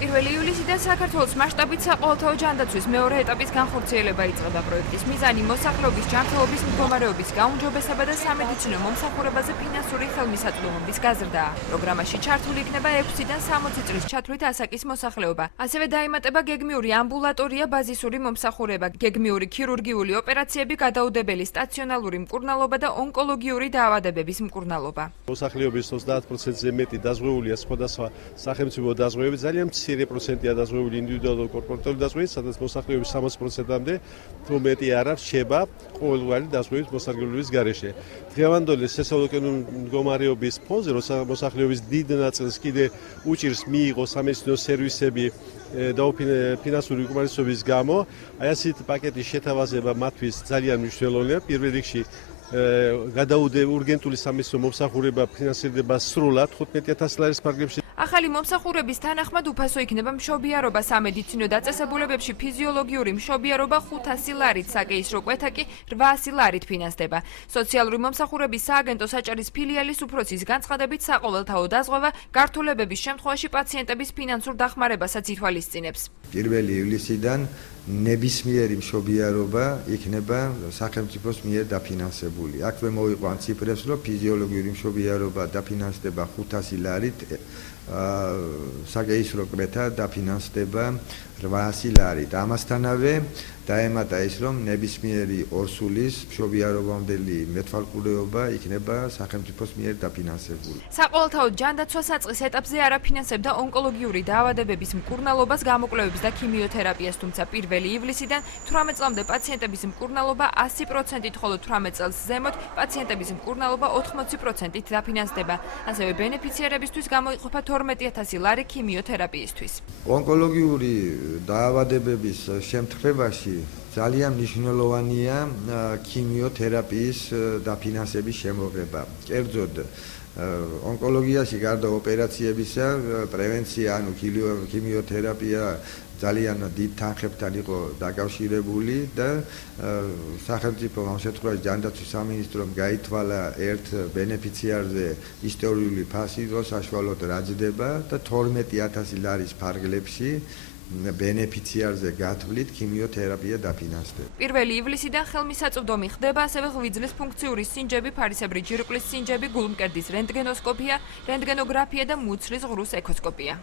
პირველი ივლისიდან საქართველოს მასშტაბით საყოველთაო ჯანდაცვის მეორე ეტაპის განხორციელება იწყება. პროექტის მიზანი მოსახლეობის ჯანმრთელობის მდგომარეობის გაუმჯობესება და სამედიცინო მომსახურებაზე ფინანსური ხელმისაწვდომობის გაზრდაა. პროგრამაში ჩართული იქნება 6-დან 60 წლის ჩათვლით ასაკის მოსახლეობა. ასევე დაემატება გეგმიური ამბულატორია, ბაზისური მომსახურება, გეგმიური ქირურგიული ოპერაციები, გადაუდებელი სტაციონალური მკურნალობა და ონკოლოგიური დაავადებების მკურნალობა. მოსახლეობის 30%-ზე მეტი დაზღვეულია სხვადასხვა სახელმწიფო დაზღვევები, ძალიან მცირე პროცენტია დაზღვეული ინდივიდუალური კორპორატიული დაზღვევით, სადაც მოსახლეობის 60%-მდე თუ მეტი არ რჩება ყოველგვარი დაზღვევის მოსარგებლობის გარეშე. დღევანდელი სოციალურ-ეკონომიკური მდგომარეობის ფონზე, როცა მოსახლეობის დიდ ნაწილს კიდე უჭირს მიიღოს სამედიცინო სერვისები და ფინანსური უკმარისობის გამო, აი ასეთ პაკეტის შეთავაზება მათთვის ძალიან მნიშვნელოვანია. პირველ რიგში urgentული სამედიცინო მომსახურება ფინანსირდება სრულად 15,000 ლარის ფარგლებში. ახალი მომსახურების თანახმად უფასო იქნება მშობიარობა სამედიცინო დაწესებულებებში, ფიზიოლოგიური მშობიარობა 500 ლარით, საკეისრო კვეთა კი 800 ლარით ფინანსდება. სოციალური მომსახურების სააგენტო საჭარის ფილიალის უფროსის განცხადებით საყოველთაო დაზღვევა გართულებების შემთხვევაში პაციენტების ფინანსურ დახმარებასაც ითვალისწინებს. 1 ივლისიდან ნებისმიერი მშობიარობა იქნება სახელმწიფოს მიერ დაფინანსებული. აქვე მოვიყვან ციფრებს, რომ ფიზიოლოგიური მშობიარობა დაფინანსდება 500 ლარით, საკეისრო კვეთა დაფინანსდება 800 ლარით. ამასთანავე დაემატა ის, რომ ნებისმიერი ორსულის მშობიარობამდელი მეთვალყურეობა იქნება სახელმწიფოს მიერ დაფინანსებული. საყოველთაო ჯანდაცვა საწყის ეტაპზე არ აფინანსებდა ონკოლოგიური დაავადებების მკურნალობას, გამოკვლევებს და ქიმიოთერაპიას, თუმცა 1 ივლისიდან 18 წლამდე პაციენტების მკურნალობა 100%-ით, ხოლო 18 წელს ზემოთ პაციენტების მკურნალობა 80%-ით დაფინანსდება. ასევე ბენეფიციარებისთვის გამოიყოფა 12,000 ლარი ქიმიოთერაპიისთვის. ონკოლოგიური დაავადებების შემთხვევაში ძალიან მნიშვნელოვანია ქიმიოთერაპიის დაფინანსების შემოღება. კერძოდ ონკოლოგიაში გარდა ოპერაციებისა, პრევენცია, ანუ ქიმიოთერაპია ძალიან დიდ თანხებთან იყო დაკავშირებული და სახელმწიფო ამ შემთხვევაში ჯანდაცვის სამინისტრომ გაითვალა ერთ ბენეფიციარზე ისტორიული ფასი, რომ საშუალოდ რაჯდება და 12,000 ლარის ფარგლებში ბენეფიციარზე გათვლით ქიმიოთერაპია დაფინანსდება. 1 ივლისიდან ხელმისაწვდომი ხდება ასევე ღვიძლის ფუნქციური სინჯები, ფარისებრი ჯირკვლის სინჯები, გულმკერდის რენტგენოსკოპია, რენტგენოგრაფია და მუცლის ღრუს ეკოსკოპია.